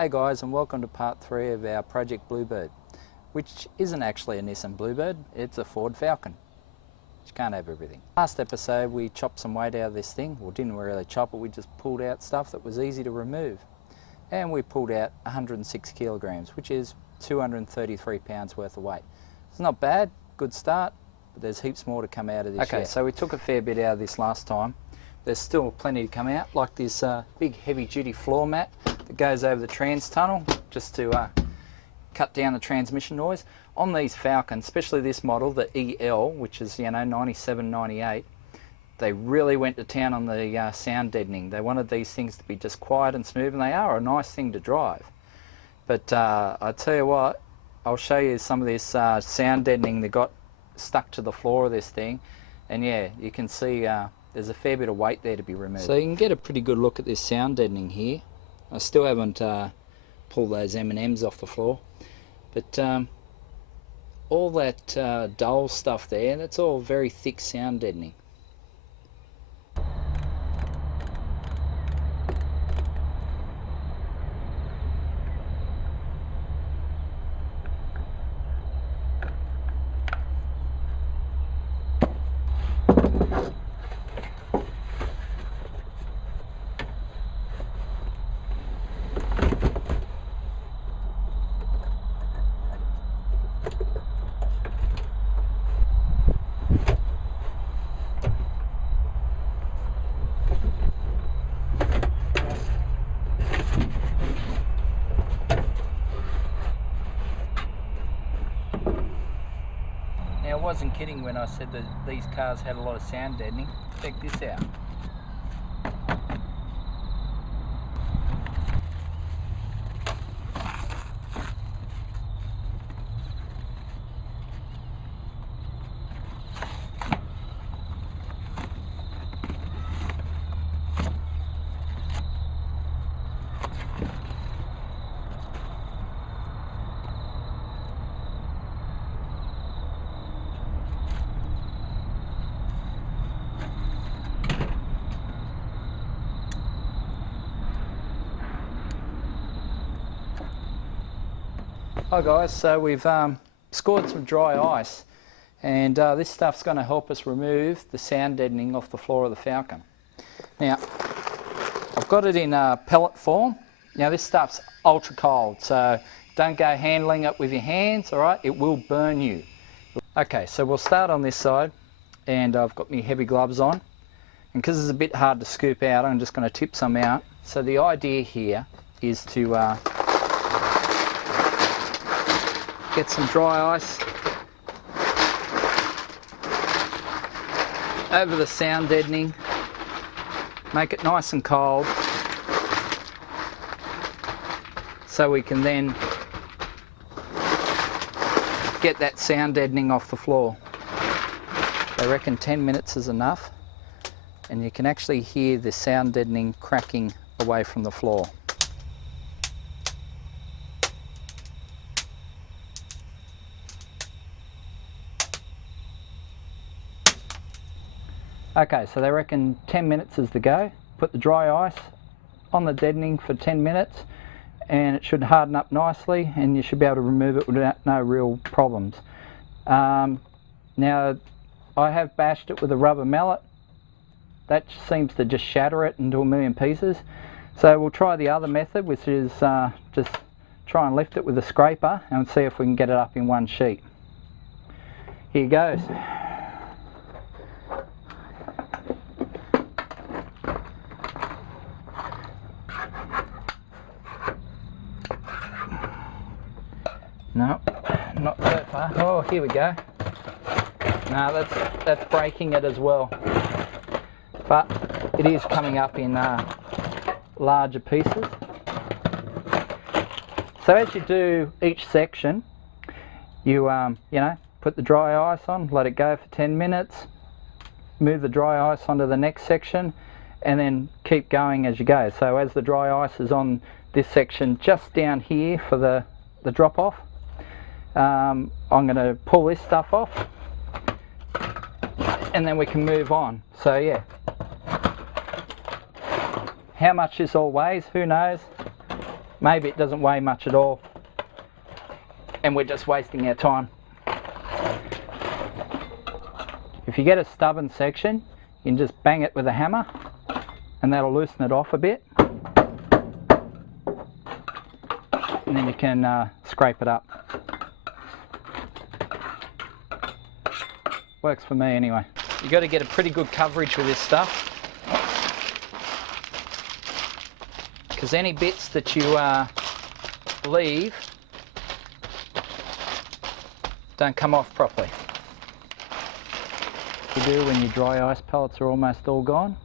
Hey guys, and welcome to part 3 of our Project Bluebird, which isn't actually a Nissan Bluebird, it's a Ford Falcon. You can't have everything. Last episode we chopped some weight out of this thing. Well, didn't really chop it, we just pulled out stuff that was easy to remove. And we pulled out 106 kilograms, which is 233 pounds worth of weight. It's not bad, good start, but there's heaps more to come out of this yet. So we took a fair bit out of this last time. There's still plenty to come out, like this big heavy duty floor mat that goes over the trans tunnel just to cut down the transmission noise. On these Falcons, especially this model, the EL, which is 97, 98, they really went to town on the sound deadening. They wanted these things to be just quiet and smooth, and they are a nice thing to drive. But I tell you what, I'll show you some of this sound deadening that got stuck to the floor of this thing, and yeah, you can see there's a fair bit of weight there to be removed. So you can get a pretty good look at this sound deadening here. I still haven't pulled those M&Ms off the floor, but all that dull stuff there, that's all very thick sound deadening. Now, I wasn't kidding when I said that these cars had a lot of sound deadening. Check this out. Hi guys, so we've scored some dry ice, and this stuff's going to help us remove the sound deadening off the floor of the Falcon. Now, I've got it in pellet form. Now this stuff's ultra cold, so don't go handling it with your hands, alright? It will burn you. Okay, so we'll start on this side, and I've got my heavy gloves on, and because it's a bit hard to scoop out, I'm just going to tip some out. So the idea here is to get some dry ice over the sound deadening, make it nice and cold, so we can then get that sound deadening off the floor. I reckon 10 minutes is enough, and you can actually hear the sound deadening cracking away from the floor. Okay, so they reckon 10 minutes is the go. Put the dry ice on the deadening for 10 minutes and it should harden up nicely, and you should be able to remove it without no real problems. Now, I have bashed it with a rubber mallet. That seems to just shatter it into a million pieces. So we'll try the other method, which is just try and lift it with a scraper and see if we can get it up in one sheet. Here goes. No, not so far. Oh, here we go. No, that's breaking it as well. But it is coming up in larger pieces. So as you do each section, you put the dry ice on, let it go for 10 minutes, move the dry ice onto the next section, and then keep going as you go. So as the dry ice is on this section just down here for the drop off, I'm going to pull this stuff off, and then we can move on. So yeah, how much this all weighs, who knows? maybe it doesn't weigh much at all and we're just wasting our time. If you get a stubborn section, you can just bang it with a hammer and that'll loosen it off a bit, and then you can scrape it up. Works for me anyway. You've got to get a pretty good coverage with this stuff, because any bits that you leave don't come off properly. You do when your dry ice pellets are almost all gone.